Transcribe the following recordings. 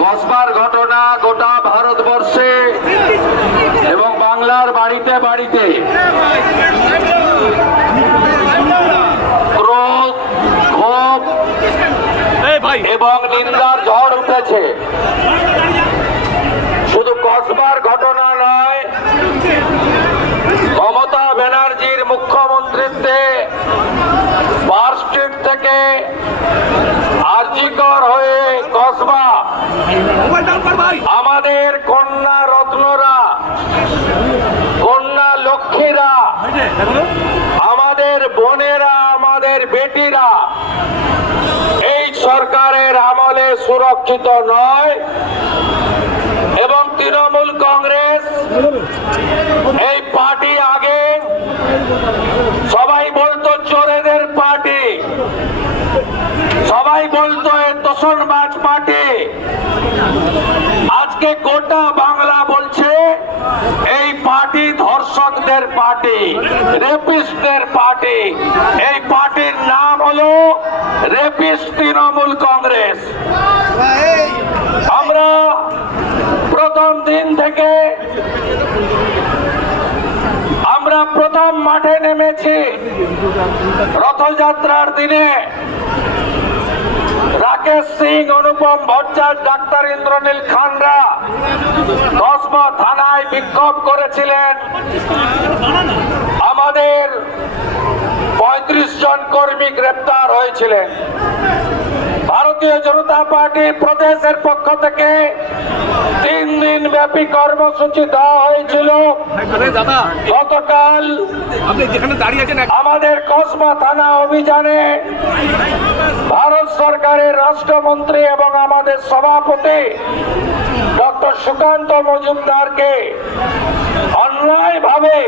কসবার ঘটনা গোটা ভারতবর্ষে এবং বাংলার বাড়িতে বাড়িতে ক্রোধ, ক্ষোভ এবং নিন্দার ঝড় উঠেছে। শুধু কসবার ঘটনা নয়, মমতা ব্যানার্জির মুখ্যমন্ত্রীত্বে পার্ক স্ট্রিট থেকে আরজিকর হয়ে কসবা, আমাদের কন্যা রত্নরা, কন্যা লক্ষ্মীরা, আমাদের বোনেরা, আমাদের বেটিরা এই সরকারের আমলে সুরক্ষিত নয়। এবং তৃণমূল কংগ্রেস এই পার্টি আগে সবাই বলতো চোরেদের পার্টি, সবাই বলতো তোষণবাজ পার্টি। আজকে গোটা বাংলা বলছে এই পার্টি ধর্ষকদের পার্টি, রেপিস্টদের পার্টি। এই পার্টির নাম হলো রেপিস্ট তৃণমূল কংগ্রেস। আমরা প্রথম দিন থেকে আমরা প্রথম মাঠে নেমেছি রথযাত্রার দিনে। রাকেশ সিং, অনুপম ভট্টাচার্য, ডাক্তার ইন্দ্রনীল খানরা কসবা থানায় বিক্ষোভ করেছিলেন। আমাদের 35 জন কর্মী গ্রেপ্তার হয়েছিলেন। ভারতীয় জনতা পার্টির প্রদেশের পক্ষ থেকে 3 দিন ব্যাপী কর্মসূচি দেওয়া হয়েছিল। গতকাল আমাদের কসবা থানা অভিযানে ভারত সরকারের রাষ্ট্রমন্ত্রী এবং আমাদের সভাপতি ডক্টর সুকান্ত মজুমদারকে অন্যায়ভাবে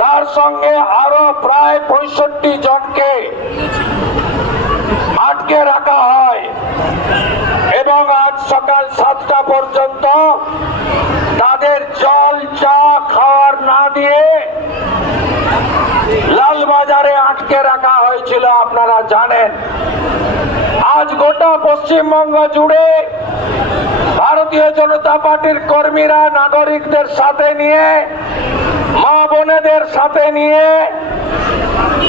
তার সঙ্গে আরো প্রায় 65 জনকে আটকে রাখা হয় এবং আজ সকাল 7টা পর্যন্ত তাদের জল চা খাওয়ার না দিয়ে লালবাজারে আটকে রাখা হয়েছিল। আপনারা জানেন, আজ গোটা পশ্চিমবঙ্গ জুড়ে ভারতীয় জনতা পার্টির কর্মীরা নাগরিকদের সাথে নিয়ে, মা বোনেদের সাথে নিয়ে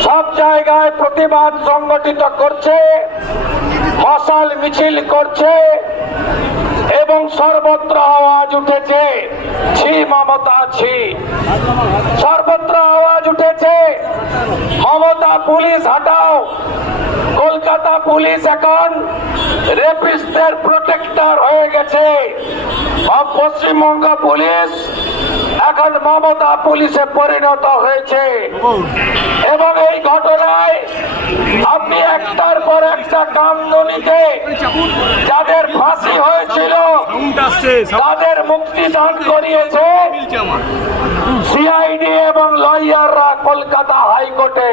সব জায়গায় প্রতিবাদ সংগঠিত করছে, মশাল মিছিল করছে এবং সর্বত্র আওয়াজ উঠেছে ছি মমতা ছি। সর্বত্র আওয়াজ উঠেছে মমতা পুলিশ হটাও। কলকাতা পুলিশ এখন রেপিস্টদের প্রোটেক্টর হয়ে গেছে। পশ্চিমবঙ্গ পুলিশ এখন মমতা পুলিশে পরিণত হয়েছে। এবং এই ঘটনায় আপনি একটার পর একটা কামদুনিতে যাদের ফাঁসি হয়েছিল তাদের মুক্তি দান করিয়েছে সিআইডি এবং লয়াররা কলকাতা হাইকোর্টে।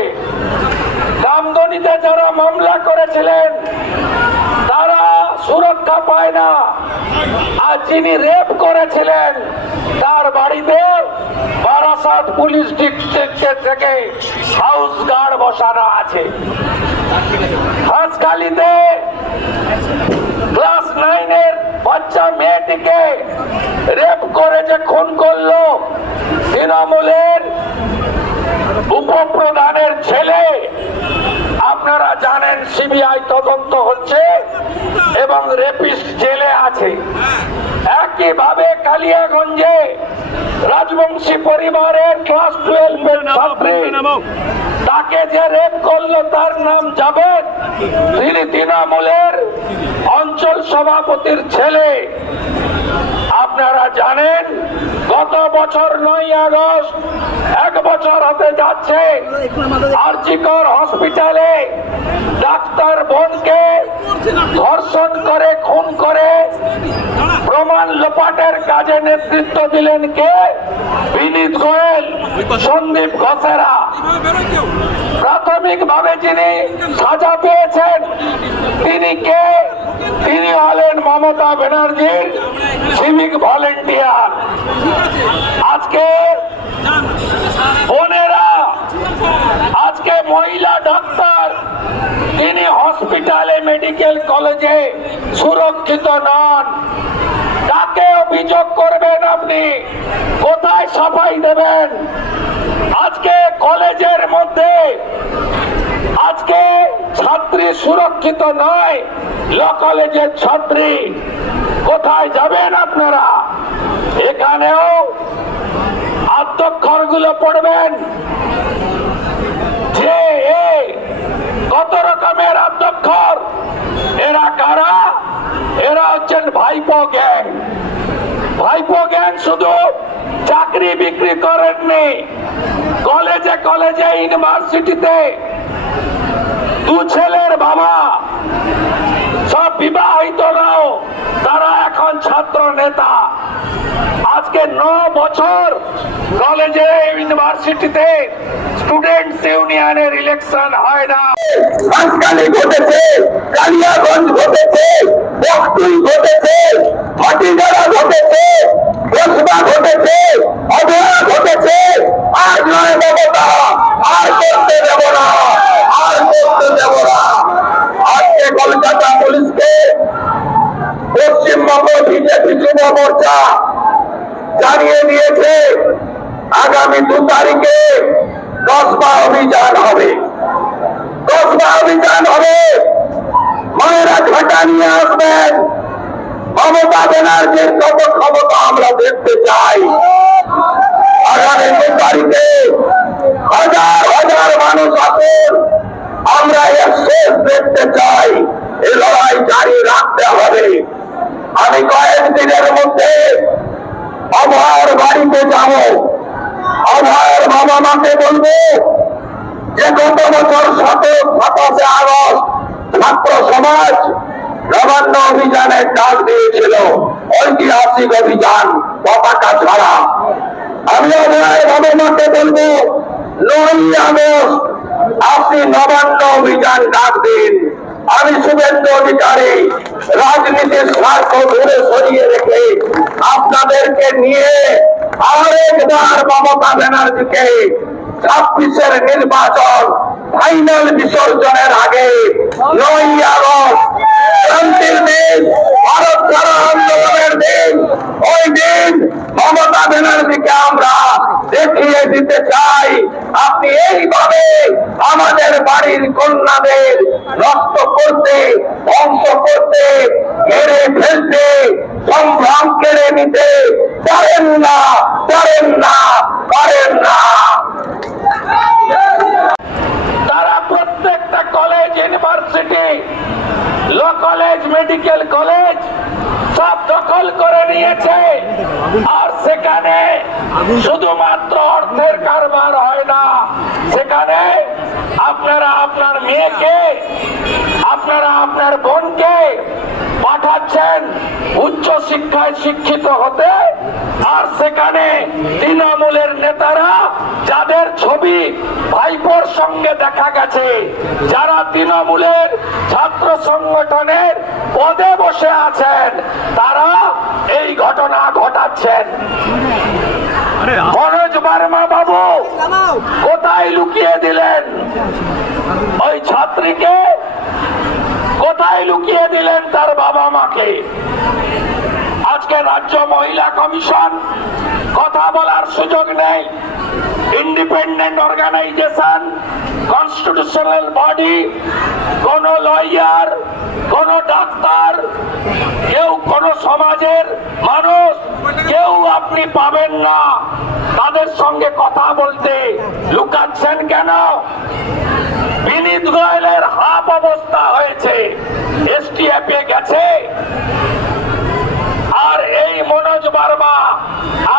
কামদুনিতে যারা মামলা করেছিলেন তারা সুরক্ষা পায় না, আর যিনি রেপ করেছিলেন তার বাড়িতে বারাসাত পুলিশ ডিস্ট্রিক্ট থেকে হাউস গার্ড বসানো আছে। হাসখালিতে ক্লাস 9-এর বাচ্চা মেয়েটিকে রেপ করে যে খুন করলো তৃণমূলের উপপ্রধানের ছেলে, আপনারা জানেন সিবিআই তদন্ত হচ্ছে এবং রেপিস্ট জেলে আছে। একইভাবে কালিয়াগঞ্জে রাজবংশী পরিবারের ক্লাস 12-এর ছাত্রী, তাকে যে রেপ করলো তার নাম জাবেদ, তিনি তৃণমূলের অঞ্চল সভাপতির ছেলে। আপনারা জানেন গত বছর 9 আগস্ট 1 বছর হতে যাচ্ছে আরজিকর হসপিটালে ডাক্তার বোনকে ধর্ষণ করে খুন করে প্রমাণ লোপাটের কাজে নেতৃত্ব দিলেন কে? বিনীত গোয়েল, সন্দীপ ঘোষেরা। প্রাথমিকভাবে যিনি সাজা পেয়েছেন তিনি কে? তিনি হলেন মমতা ব্যানার্জির সিভিক ভলেন্টিয়ার। আজকে বোনেরা, আজকে মহিলা ডাক্তার তিনি হসপিটালে মেডিকেল কলেজে সুরক্ষিত নন, কাকে অভিযোগ করবেন আপনি? কোথায় সাফাই দেবেন? আজকে কলেজের মধ্যে আজকে ছাত্রী সুরক্ষিত নয়, ল কলেজের ছাত্রী, কোথায় যাবেন আপনারা? এখানেও আদ্যক্ষরগুলো পড়বেন যে কত রকমের আদ্যক্ষর। এরা কারা? এরা হচ্ছেন ভাইপো গ্যাং। ভাইপো গ্যাং শুধু চাকরি বিক্রি করেননি, কলেজে কলেজে ইউনিভার্সিটিতে দু ছেলের বাবা সব বিবাহিতরাও তারা এখন ছাত্র নেতা। আজকে 9 বছর কলেজে ইউনিভার্সিটিতে স্টুডেন্টস ইউনিয়নের ইলেকশন হয় না। হাসকালি ঘটেছে, কালিয়াগঞ্জ ঘটেছে, বকটুই ঘটেছে, হাটিগাড়া ঘটেছে, কসবা ঘটেছে, অধরা ঘটেছে। আর নয় মমতা, আর করতে দেব না, আর করতে দেব না। আজকে কলকাতা পুলিশকে পশ্চিমবঙ্গ বিজেপি যুব মোর্চা জানিয়ে দিয়েছে আগামী 2 তারিখে কসবা অভিযান হবে। কসবা অভিযান হবে, মায়েরা ঝাঁটা নিয়ে আসবেন। মমতা ব্যানার্জির কত ক্ষমতা আমরা দেখতে চাই। আগামী 2 তারিখে হাজার হাজার মানুষ আসুন, আমরা এর শেষ দেখতে চাই। এই লড়াই জারি রাখতে হবে। আমি কয়েকদিনের মধ্যে অভয়ের বাড়িতে যাব। অভয়ের বাবা মাকে বলবো যে গত বছর 27 আগস্ট ছাত্র সমাজ নবান্ন অভিযানের ডাক দিয়েছিল, ঐতিহাসিক অভিযান পতাকা ছাড়া। আমি অভয়ের বাবা মাকে বলবো 9 আগস্ট আপনি নবান্ন অভিযান ডাক দিন। আমি শুভেন্দু অধিকারী রাজনীতির স্বার্থ দূরে সরিয়ে রেখে আপনাদেরকে নিয়ে আরেকবার মমতা ব্যানার্জিকে 26-এর নির্বাচন ফাইনাল বিসর্জনের আগে 9 আগস্ট ক্রান্তির দিন, ভারত ছাড়ো আন্দোলনের দিন, ওই দিন মমতা ব্যানার্জিকে আমরা দেখিয়ে দিতে চাই আপনি এইভাবে আমাদের বাড়ির কন্যাদের নষ্ট করতে, ধ্বংস করতে, মেরে ফেলতে, সম্ভ্রম কেড়ে নিতে পারেন না, পারেন না, পারেন না। তারা প্রত্যেকটা college, university, law college, medical college সব দখল করে নিয়েছে। আর সেখানে শুধুমাত্র অর্থের কারবার হয় না, সেখানে আপনারা আপনার মেয়েকে, আপনারা আপনার বোনকে পাঠাচ্ছেন উচ্চ শিক্ষায় শিক্ষিত হতে। আর সেখানে তৃণমূলের নেতারা, যাদের ছবি ভাইপোর সঙ্গে দেখা গেছে, যারা তৃণমূলের ছাত্র সংগঠনের পদে বসে আছেন, তারা এই ঘটনা ঘটাচ্ছেন। মনোজ বার্মা বাবু কোথায় লুকিয়ে দিলেন ওই ছাত্রীকে? কোথায় লুকিয়ে দিলেন তার বাবা মাকে? আজকে রাজ্য মহিলা কমিশন কথা বলার সুযোগ নেই। ইন্ডিপেন্ডেন্ট অর্গানাইজেশন, কনস্টিটিউশনাল বডি, কোন লয়ার, কোন ডাক্তার, কেউ কোন সমাজের মানুষ, কেউ আপনি পাবেন না তাদের সঙ্গে কথা বলতে। লুকাচ্ছেন কেন? বিনীত গোয়েলের হাফ অবস্থা হয়েছে, এসটিএফ এ গেছে। আর এই মনোজ বার্মা,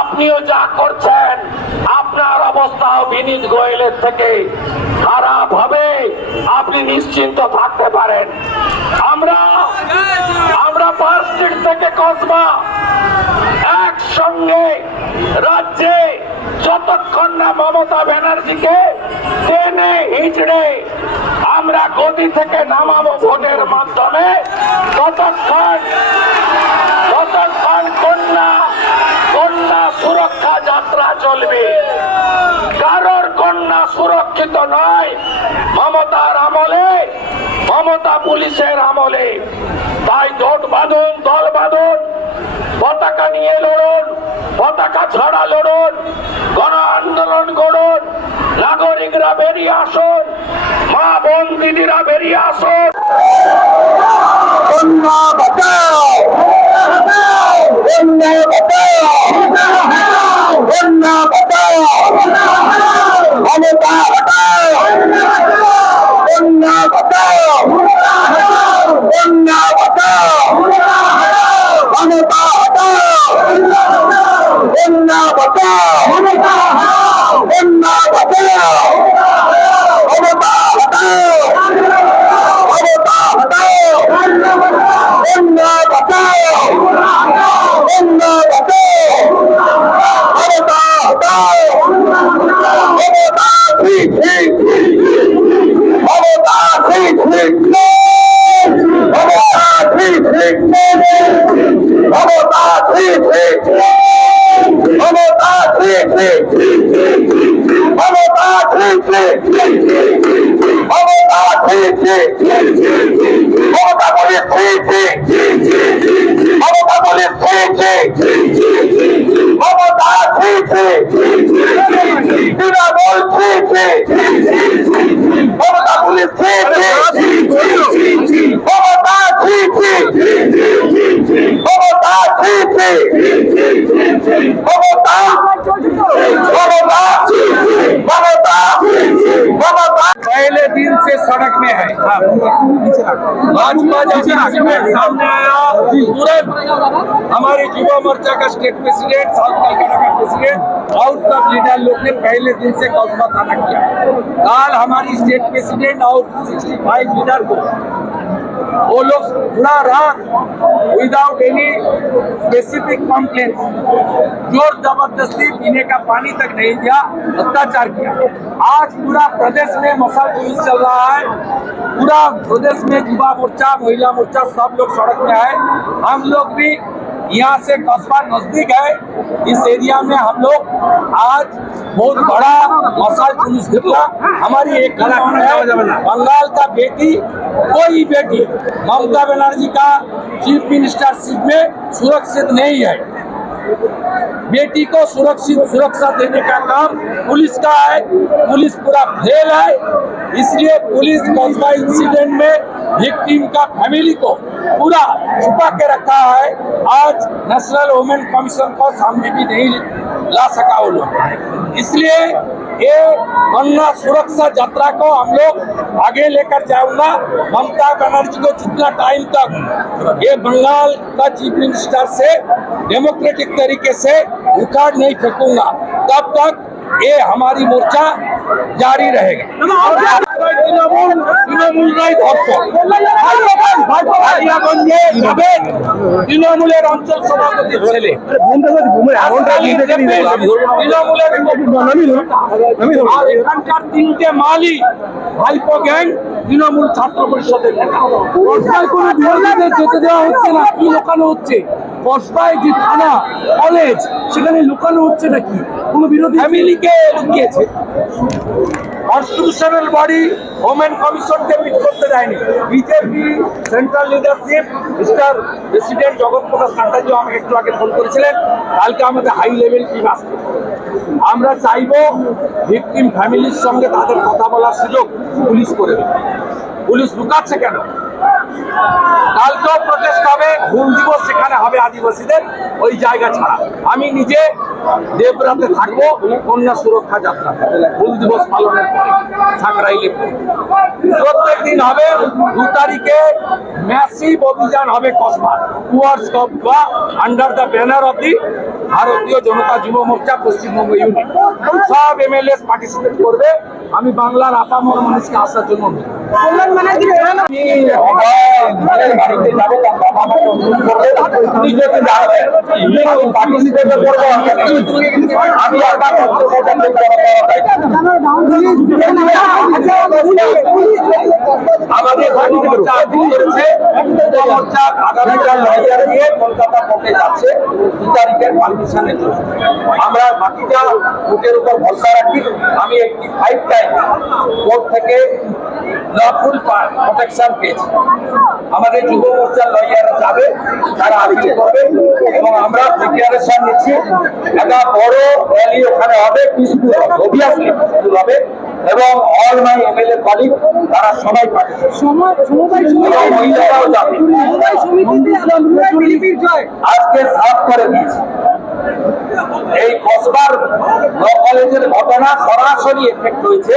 আপনিও যা করছেন, আপনার অবস্থাও বিনীত গোয়েলের থেকে খারাপ হবে, আপনি নিশ্চিন্ত থাকতে পারেন। আমরা পার্ক স্ট্রিট থেকে কসবা একসঙ্গে রাজ্যে যতক্ষণ না মমতা ব্যানার্জিকে টেনে হিচড়ে আমরা গদি থেকে নামাবো ভোটের মাধ্যমে, ততক্ষণ কন্যা সুরক্ষা যাত্রা চলবে। কারোর কন্যা সুরক্ষিত নয়। মমতার আমলে পুলিশের আমলে। তাই জোট বাঁধুন, দল বাঁধুন, পতাকা নিয়ে লড়ুন, পতাকা ছাড়া লড়ুন, গণ আন্দোলন করুন, নাগরিকরা বেরিয়ে আসুন, মা বোন দিদিরা বেরিয়ে আসুন। বন্যা বাঁচাও, বন্যা বাঁচাও, বন্যা বাঁচাও, ক্ষমতা হটাও, বন্যা বাঁচাও, বন্যা বাঁচাও, ক্ষমতা হটাও, বন্যা বাঁচাও, বন্যা বাঁচাও, ক্ষমতা হটাও, ক্ষমতা হটাও, বন্যা বাঁচাও, বন্যা বাঁচাও, ক্ষমতা হটাও, ক্ষমতা ঠিক ঠিক, ক্ষমতা ঠিক ঠিক, ক্ষমতা ঠিক ঠিক, ক্ষমতা ঠিক ঠিক, ক্ষমতা ঠিক ঠিক, ক্ষমতা ঠিক ঠিক, ক্ষমতা ঠিক ঠিক, ক্ষমতা বলে ঠিক ঠিক, ক্ষমতা বলে ঠিক ঠিক, ক্ষমতা ঠিক ঠিক, তৃণমূল ঠিক ঠিক, ক্ষমতা বলে ঠিক ঠিক, ক্ষমতা ঠিক ঠিক, ক্ষমতা ঠিক ঠিক, ক্ষমতা, ক্ষমতা, ক্ষমता, क्षमता। पहले दिन से सड़क में है। भाजपा जब में सामने आया तुरंत हमारे युवा मोर्चा का स्टेट प्रेसिडेंट, साउथ कलकत्ता का प्रेसिडेंट और सब लीडर लोग ने पहले दिन से कस्बा थाना किया। कल हमारी स्टेट प्रेसिडेंट और 65 लीडर को वो लोग पूरा रात विदाउट एनी स्पेसिफिक कंप्लेंट जोर जबरदस्ती पीने का पानी तक नहीं दिया, अत्याचार किया। आज पूरा प्रदेश में मसल पुलिस चल रहा है, पूरा प्रदेश में युवा मोर्चा, महिला मोर्चा सब लोग सड़क में है। हम लोग भी यहाँ से कस्बा नजदीक है, इस एरिया में हम लोग आज बहुत बड़ा मसाल जुलूस निकला। हमारी एक कलाकार है, बंगाल का बेटी, कोई बेटी ममता बनर्जी का चीफ मिनिस्टरशिप में सुरक्षित नहीं है। बेटी को सुरक्षा देने का काम पुलिस का है, पुलिस पूरा फेल है। इसलिए पुलिस कस्बा इंसिडेंट में विक्टिम का फैमिली को पूरा छुपा के रखा है। आज नेशनल वुमेन कमीशन को सामने भी नहीं ला सका वो लोग। इसलिए ये कन्या सुरक्षा यात्रा को हम लोग आगे लेकर जाऊंगा। ममता बनर्जी को जितना टाइम तक ये बंगाल का चीफ मिनिस्टर से डेमोक्रेटिक तरीके से उखाड़ नहीं फेंकूंगा, तब तक ये हमारी मोर्चा जारी रहेगा। তৃণমূলের অঞ্চল সভাপতির ছেলে, আর এখানকার 3টে মালি ভাইপো গ্যাং তৃণমূল ছাত্র পরিষদের নেতা। কসবায় কোনো বিরোধীদের যেতে দেওয়া হচ্ছে না, কি লুকানো হচ্ছে? কসবায় যে থানা কলেজ সেখানে লুকানো হচ্ছে নাকি? কোনো বিরোধী ফ্যামিলিকে লুকিয়েছে। কনস্টিটিউশনাল বডি ওমেন কমিশনকে মিট করতে দেয়নি। BJP central leadership, mister president জগৎ প্রকাশ নাড্ডাজি আমাকে একটু আগে ফোন করেছিলেন, কালকে আমাদের হাই লেভেল টিম আসবে। আমরা চাইবো ভিকটিম ফ্যামিলির সঙ্গে তাদের কথা বলার সুযোগ পুলিশ করে দেবে। পুলিশ লুকাচ্ছে কেন? কালকেও প্রটেস্ট হবে, হুল দিবস সেখানে হবে আদিবাসীদের, ওই জায়গা ছাড়া। আমি নিজে দেবরাতে থাকবো কন্যা সুরক্ষা যাত্রা হুল দিবস পালনের পরে সাকরাইলে প্রত্যেক দিন হবে। 2 তারিখে ম্যাসিভ অভিযান হবে Kasba towards Kasba under the banner of the ভারতীয় জনতা যুব মোর্চা পশ্চিমবঙ্গ ইউনিট। সব এমএলএ পার্টিসিপেট করবে। আমি বাংলার আপামর মানুষকে আসার জন্য আমাদের আগামীকাল কলকাতা কোর্টে যাচ্ছে 2 তারিখের পারমিশনের জন্য। আমরা বাকিটা কোর্টের উপর ভরসা রাখি। আমি 85 টাইম কোর্ট থেকে লফুল প্রোটেকশন পেয়েছে। আমাদের যুব মোর্চার লয়াররা যাবে, তারা আপিল করবে এবং আমরা প্রিপারেশন নিচ্ছি। একটা বড় র্যালি ওখানে হবে, পিসফুল হবে, অবভিয়াসলি পিসফুল হবে এবং অল মাই এমএলএ কলিগ তারা সবাই মহিলারাও যাবে। আজকে সাফ করে দিয়েছে এই কসবার ল কলেজের ঘটনা সরাসরি এফেক্ট হয়েছে,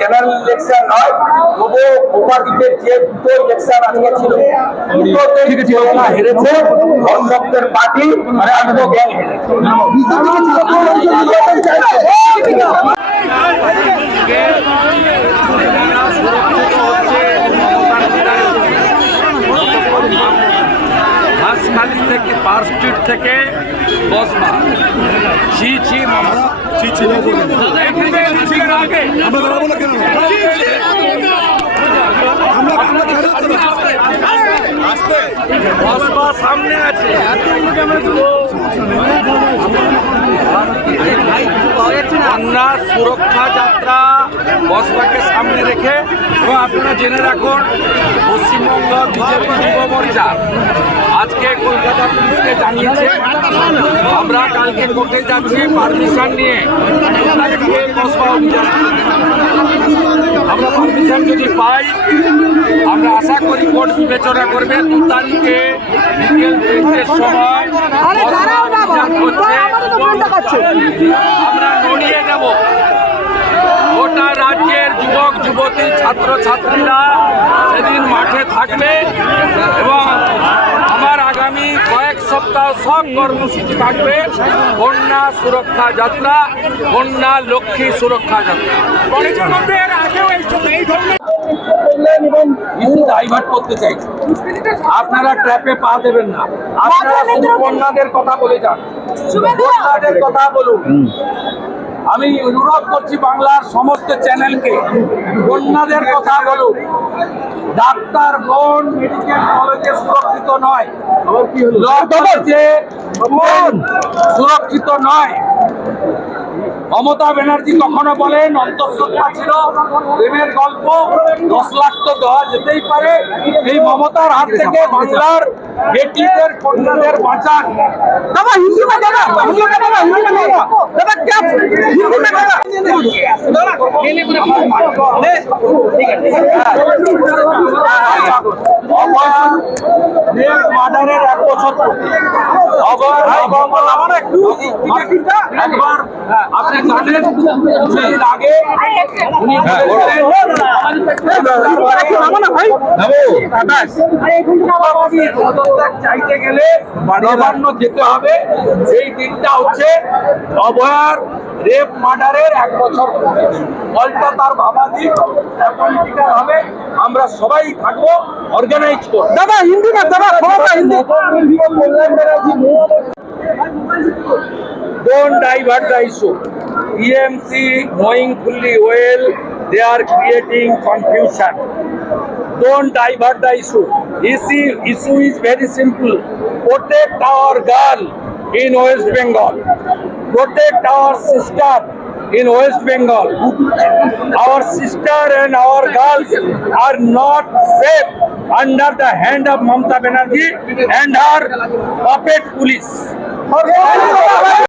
জেনারেল ইলেকশন নয়। তবুও উপাধিকের যে দুটো ইলেকশন আজকে ছিল, দুটোতে হেরেছে দর্শকদের পার্টি আর আনন্দ গ্যাং হেরেছে। হাসখালি থেকে পার্ক স্ট্রিট থেকে বসবা ছি ছি মামা ছি ছি বসবা সামনে আছে। কন্যা সুরক্ষা যাত্রা বসবাকে সামনে রেখে এবং আপনারা জেনে রাখুন পশ্চিমবঙ্গ বিজেপি যুব মোর্চা আজকে কলকাতা পুলিশকে জানিয়েছে আমরা কালকে কোর্টে যাচ্ছি পারমিশন নিয়ে বসবা অভিযান। আমরা পারমিশন যদি পাই আমরা আশা করি কোর্ট বিবেচনা করবে 2 তারিখে বিকেল 3টের সময় আমরা নড়িয়ে দেব। গোটা রাজ্যের যুবক যুবতী ছাত্র ছাত্রীরা সেদিন মাঠে থাকবে এবং আমার আগামী কয়েক সপ্তাহ সব কর্মসূচি থাকবে কন্যা সুরক্ষা যাত্রা, কন্যা লক্ষ্মী সুরক্ষা যাত্রা। ডাইভার্ট করতে চাইছে, আপনারা ট্র্যাপে পা দেবেন না। আপনারা শুধু কন্যাদের কথা বলে যান, কন্যাদের কথা বলুন। আমি অনুরোধ করছি বাংলার সমস্ত চ্যানেলকে কন্যাদের কথা বলুন। ডাক্তার বোন মেডিকেল কলেজে সুরক্ষিত নয়, সুরক্ষিত নয়। মমতা ব্যানার্জি কখনো বলেন অন্তঃসত্ত্বা ছিল, প্রেমের গল্প, 10 লাখ তো দেওয়া যেতেই পারে। এই মমতার হাত থেকে বাংলার বেটিদের কন্যাদের বাঁচান। দাদা হিন্দি में दादा हिंदी में दादा हिंदी में दादा दादा क्या हिंदी में दादा মার্ডারের 1 বছর একবার আপনি জানেন কিছুদিন আগে উনি চাইতে গেলে নবান্ন যেতে হবে। সেই দিনটা হচ্ছে অভয়ার রেপ মার্ডারের 1 বছর। ফলটা তার ভাবাদি পলিটিক্যাল হবে, আমরা সবাই থাকবো, অর্গানাইজ করবো। দাদা হিন্দি না দাদা Hindi. Don't divert the issue. EMC knowing fully well they are creating confusion. Don't divert the issue. Issue is very simple. Protect our girl in West Bengal. Protect our sister in West Bengal. Our sister and our girls are not safe under the hand of Mamata Banerjee and her puppet police.